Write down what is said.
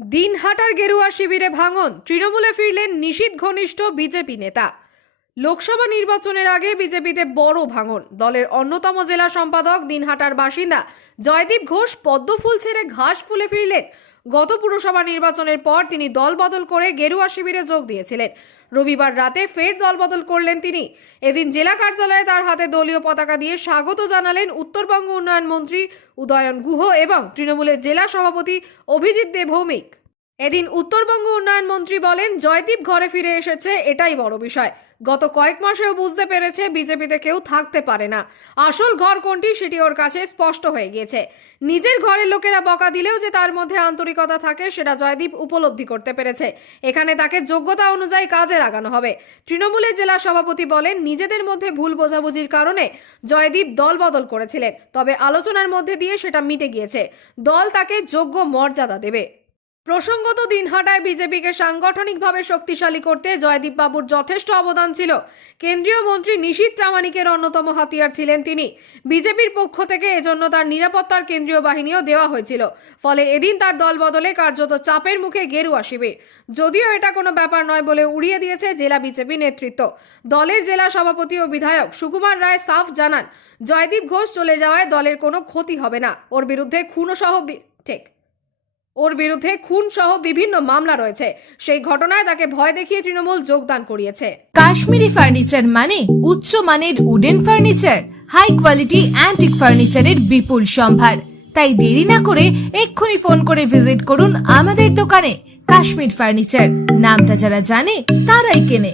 দিনহাটার গেরুয়া শিবিরে ভাঙন। তৃণমূলে ফিরলেন নিশীত ঘনিষ্ঠ বিজেপি নেতা। লোকসভা নির্বাচনের আগে বিজেপিতে বড় ভাঙন। দলের অন্যতম জেলা সম্পাদক দিনহাটার বাসিন্দা জয়দীপ ঘোষ পদ্মফুল ছেড়ে ঘাস ফুলে ফিরলেন। গত পুরসভা নির্বাচনের পর তিনি দল বদল করে গেরুয়া শিবিরে যোগ দিয়েছিলেন। রবিবার রাতে ফের দল বদল করলেন তিনি। এদিন জেলা কার্যালয়ে তার হাতে দলীয় পতাকা দিয়ে স্বাগত জানালেন উত্তরবঙ্গ উন্নয়ন মন্ত্রী উদয়ন গুহ এবং তৃণমূলের জেলা সভাপতি অভিজিৎ দে ভৌমিক। এদিন উত্তরবঙ্গ উন্নয়ন মন্ত্রী বলেন, জয়দীপ ঘরে ফিরে এসেছে, এটাই বড় বিষয়। গত কয়েক মাসেও বুঝতে পেরেছে, বিজেপিতে কেউ থাকতে পারে না। আসল ঘর কোনটি সেটি ওর কাছে স্পষ্ট হয়ে গিয়েছে। নিজের ঘরের লোকেরা বকা দিলেও যে তার মধ্যে আন্তরিকতা থাকে, সেটা জয়দীপ উপলব্ধি করতে পেরেছে। এখানে তাকে যোগ্যতা অনুযায়ী কাজে লাগানো হবে। তৃণমূলের জেলা সভাপতি বলেন, নিজেদের মধ্যে ভুল বোঝাবুঝির কারণে জয়দীপ দল বদল করেছিলেন। তবে আলোচনার মধ্যে দিয়ে সেটা মিটে গিয়েছে। দল তাকে যোগ্য মর্যাদা দেবে। প্রসঙ্গত দিনহাটায় বিজেপিকে সাংগঠনিকভাবে শক্তিশালী করতে জয়দীপ বাবুর যথেষ্ট অবদান ছিল। কেন্দ্রীয় মন্ত্রী নিশীত প্রামাণিকের অন্যতম হাতিয়ার ছিলেন তিনি। বিজেপির পক্ষ থেকে এজন্য তার নিরাপত্তার কেন্দ্রীয় বাহিনীও দেওয়া হয়েছিল। ফলে এদিন তার দল বদলে কার্যত চাপের মুখে গেরুয়া শিবির যদিও এটা কোনো ব্যাপার নয় বলে উড়িয়ে দিয়েছে জেলা বিজেপি নেতৃত্ব। দলের জেলা সভাপতি ও বিধায়ক সুকুমার রায় সাফ জানান, জয়দীপ ঘোষ চলে যাওয়ায় দলের কোনো ক্ষতি হবে না। ওর বিরুদ্ধে খুনসহ ঠিক। ওর বিরুদ্ধে খুন সহ বিভিন্ন মামলা রয়েছে। সেই ঘটনায় তাকে ভয় দেখিয়ে তৃণমূল যোগদান করিয়েছে। কাশ্মীরি ফার্নিচার মানে উচ্চ মানের wooden furniture high quality antique ফার্নিচারের বিপুল সম্ভার। তাই দেরি না করে এক্ষুনি ফোন করে ভিজিট করুন আমাদের দোকানে কাশ্মীর ফার্নিচার। নামটা যারা জানে, তারাই কেনে।